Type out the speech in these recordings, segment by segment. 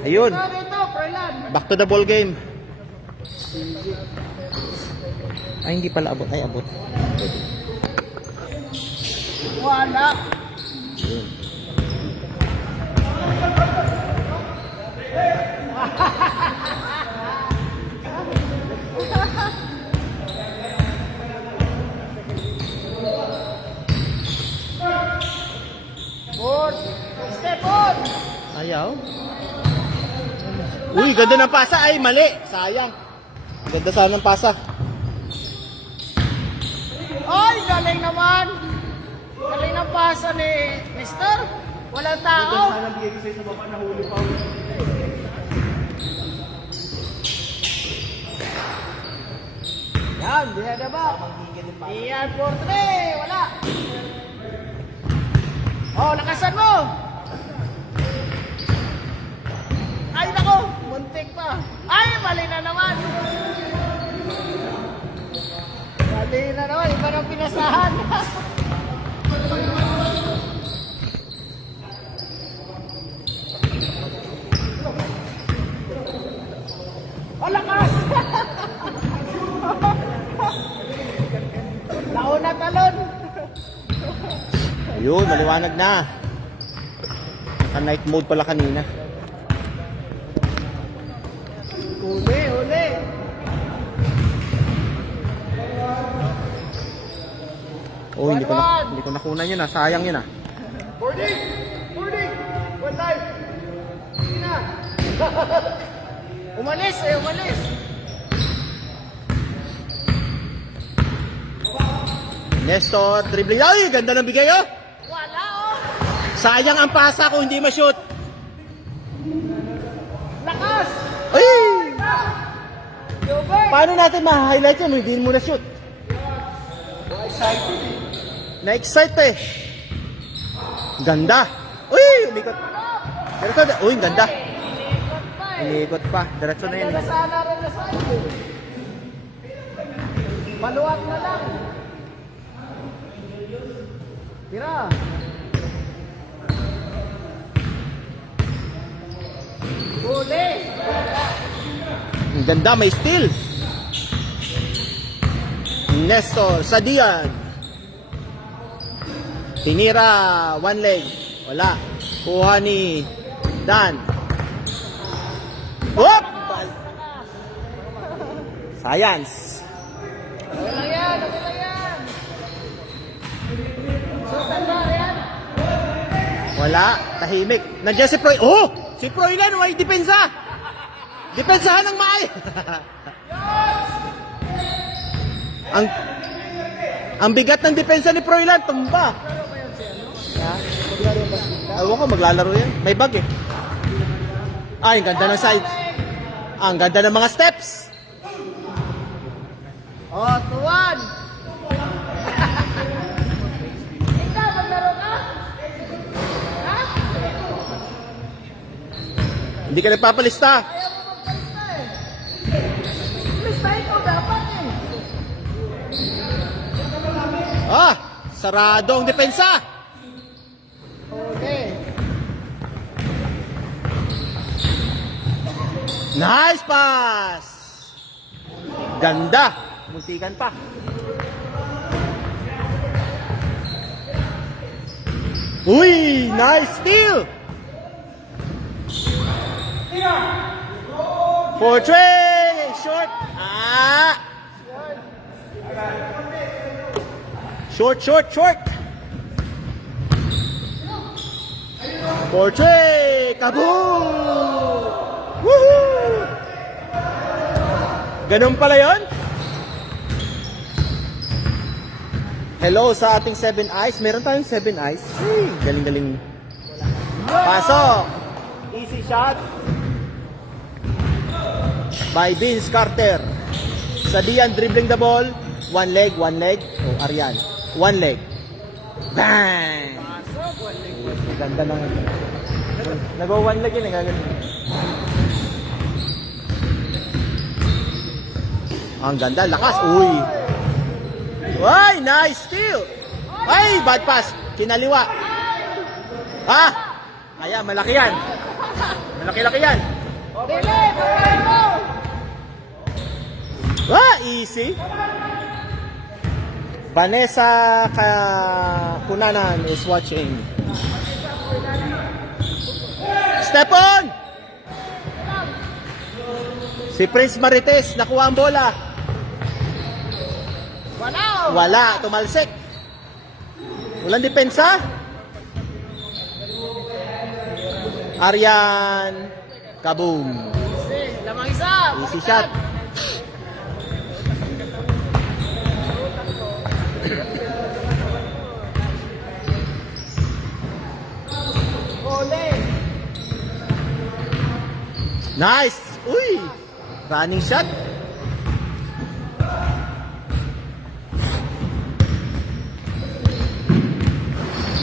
Ayun. Back to the ball game. Ay, hindi pala abot. Ay, abot. Wala. Ayun. Good. Step on. Ayaw. Uy, ganda ng pasa. Ay, mali. Sayang. Ganda sana ng pasa. Ay, galing naman. Galing ng pasa ni Mister. Walang tao. Sana bigay ko sa'yo sa baba na huli pa. Yan, diyan na ba? Iyan for 3. Wala. Oh, lakasan mo. Ay, nako. Muntik pa. Ay, mali na naman. Mali na naman. Iba ng pinasahan. Oh, lakas. Nauna talon. Ayun, maliwanag na. Naka-night mode pala kanina. Uli, uli. Oh, hindi ko nakunan yun ah. Sayang yun ah. Boarding! Boarding! One life! Sige na! Umalis eh, umalis! Nestor, dribbling. Ay, ganda ng bigay oh. Wala oh! Sayang ang pasa kung hindi ma-shoot. Lakas! Ay! Jobert! Paano natin ma-highlight yun? Hindi mo na-shoot. Excited eh. Na-excite pa eh. Ganda. Uy, umikot. Diretso. Uy, ganda. Inikot pa eh. Umikot pa. Diretso na yun. Ganda sana rin na side eh. Maluwag na lang. Tira. Uli! Ang ganda, may steal. Nestor, Sadian. Tinira, one leg. Wala. Kuha ni Dan. Whoop! Science. Okay lang yan, okay lang yan. Sultan ba yan? Wala. Tahimik. Nandiyan si Proy. Oh! Si Proylan, may depensa. Depensahan ng maay. ang bigat ng depensa ni Proylan, tumba. Ewan ko, maglalaro yan. May bag eh. Ay, ang ganda ng side. Ang ganda ng mga steps. Oh, tuwan! Ikaw, maglaro ka? Ha? Hindi ka nagpapalista. Ayaw mo magpalista eh. Lista ikaw dapat eh. Ah, sarado ang depensa. Okay. Nice pass. Ganda. Muntikan pa. Uy, nice steal. 4-3. Short. Ah. Short. 4-3. Kaboom. Woohoo. Ganun pala yun? Hello sa ating 7 eyes. Meron tayong 7 eyes. Hey, galing-galing. Pasok. Easy shot. By Vince Carter. Sadian dribbling the ball. One leg. Oh, Arian. One leg. Bang! Ganda lang. Nag-one leg yun. Gaganda. Ang ganda, lakas. Uy. Ay, nice steal. Ay, bad pass. Kinaliwa. Ah! Kaya, malaki yan. Malaki-laki yan. Dili, Paolo! Ah, easy. Vanessa Kunanan is watching. Step on! Si Prince Marites, nakuha ang bola. Wala, tumalsik. Walang depensa. Aryan, kaboom. Lamang isa. Easy shot. Ole. Nice! Uy! Running shot.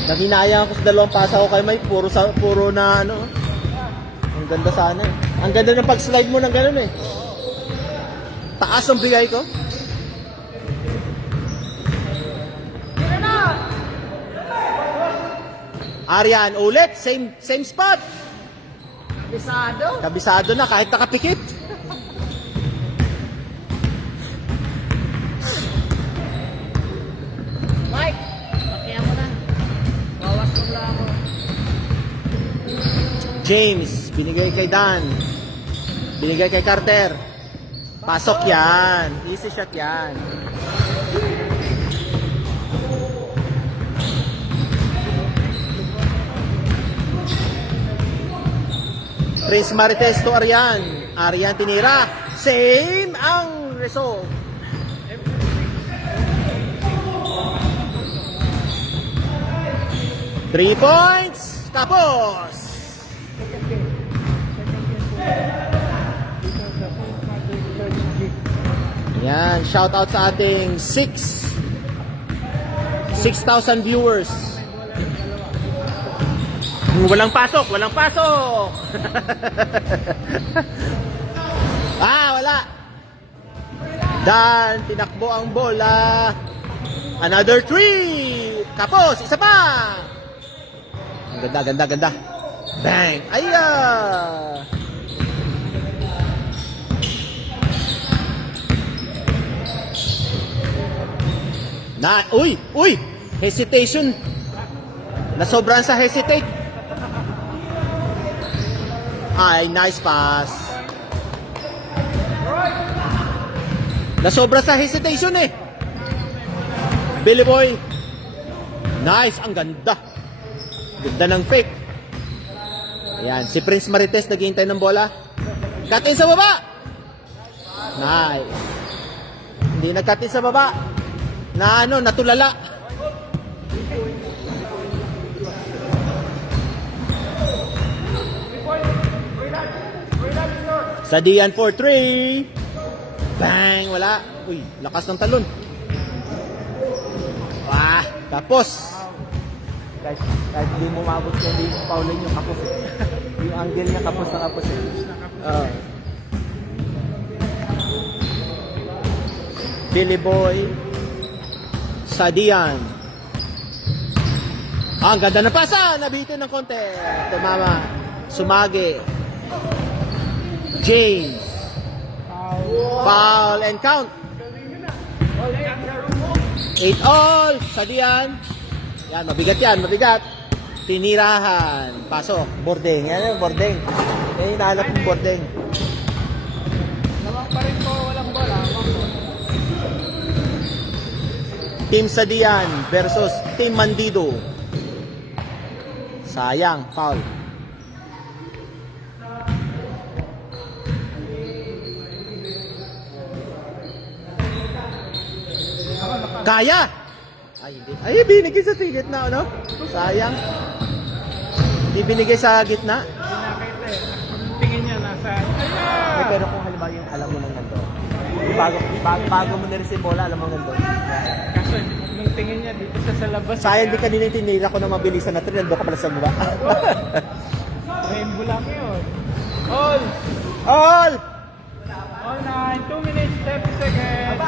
Naginayang ako sa dalawang pasa ko kay Mike. Puro na ano. Ang ganda sana eh. Ang ganda ng pag-slide mo ng gano'n eh. Taas ang bigay ko. Tira na. Aryan, ulit. Same spot. Bisado. Kabisado na kahit nakapikit. Mike, pakiya mo na. Bawas mo lang ako. James, binigay kay Dan. Binigay kay Carter. Pasok yan. Easy shot yan. Prince Marites to Aryan. Aryan tinira. Same ang result. Three points. Tapos. Yan, shout out sa ating 6,000 viewers. Walang pasok, walang pasok. Wala. Dan, tinakbo ang bola. Another 3. Kapos, isa pa. Ang ganda. Bang. Aya. Uy! Hesitation. Nasobran sa hesitate. Ay, nice pass. Nasobra sa hesitation eh. Billy Boy. Nice, ang ganda. Ganda ng fake. Ayan, si Prince Marites naghihintay ng bola. Cut in sa baba. Nice. Hindi nag-cut in sa baba. Natulala. Sa Dian for 3. Bang! Wala. Uy, lakas ng talon. Tapos. Guys, kahit hindi mo mabot yung hindi mo paulin yung kapos eh. Yung angle niya kapos na kapos eh. Billy Boy. Sa Dian. Ang ganda na pasa! Nabitin ng konti. Tumama. Sumagi. James. Foul and count. 8 all. Sa Dian. Yan, mabigat. Tinirahan. Pasok. Boarding. Yan yung boarding. Yan yung hinahanap yung boarding. Lamang pa rin po, walang bola. Team Sadian versus Team Mandido. Sayang, foul. Kaya! Ay, hindi. Ay, binigay sa gitna, ano? Sayang. Hindi binigay sa gitna. Nakita eh. Tingin niya nasa... Eh, pero kung halimbawa yung alam mo nang nandun. Bago mo na-receive bola, alam mo nandun. Kaso, nung tingin niya dito sa labas. Sayang, di kanina yung tinira ko na mabilisan na trend. Doon ka pala sa baba. Rainbow lang yun. All! All! All 9. 2 minutes, 30 seconds.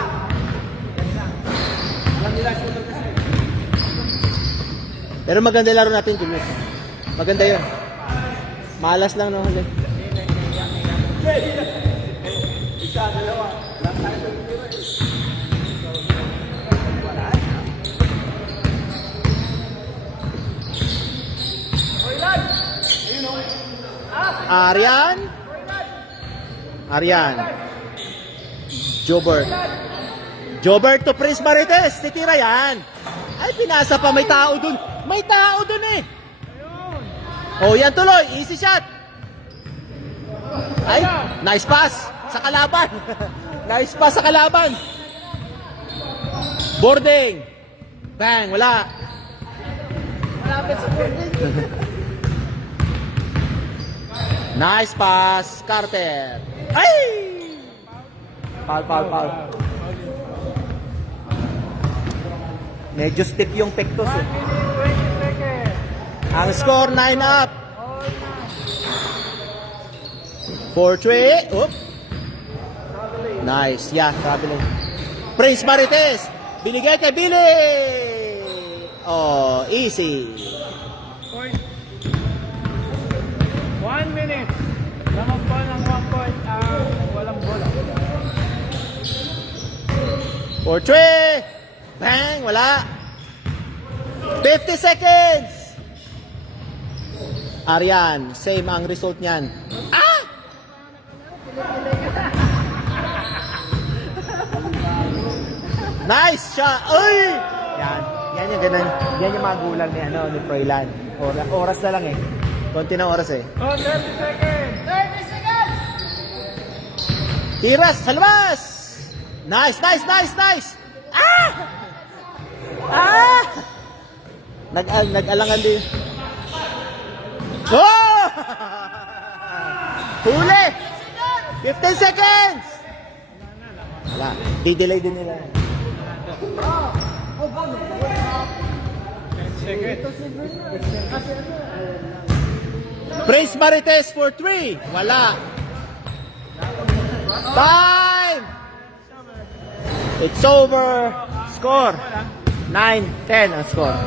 Pero maganda laro natin, Julius. Maganda yun. Malas lang no huli. Arian. Arian. Jobert. Jobert to Prince Marites. Titira yan. Ay, pinasa pa. May tao dun. May tao dun eh. Oh, yan tuloy. Easy shot. Ay, nice pass sa kalaban. Nice pass sa kalaban. Boarding. Bang, wala. Malapit sa boarding. Nice pass, Carter. Ay! Foul. Medyo stiff yung pectus 1 eh. minute, 20 seconds. Ang score, 9 up. 4-3. Oop. Nice. Yeah, traveling. Prince Marites. Binigay kay Billy. Oh, easy. 1 minute. Lamang po ng 1 point ang walang bola. 4-3. Bang! Wala. 50 seconds. Arian, same ang result niyan. Ah! Nice shot. Uy! Yan yung ganun. Yan yung mga gulang ni Froilan. Oras na lang eh. Konti na oras eh. Oh, 30 seconds. 30 seconds. Tiras, sa labas! Nice! Ah! Ah! Nag-alangan din. Oh! Huli! 15 seconds! Wala. Di-delay din nila. 10 seconds. Prince Marites for 3. Wala. Time! It's over. Score. 9-10 ang score.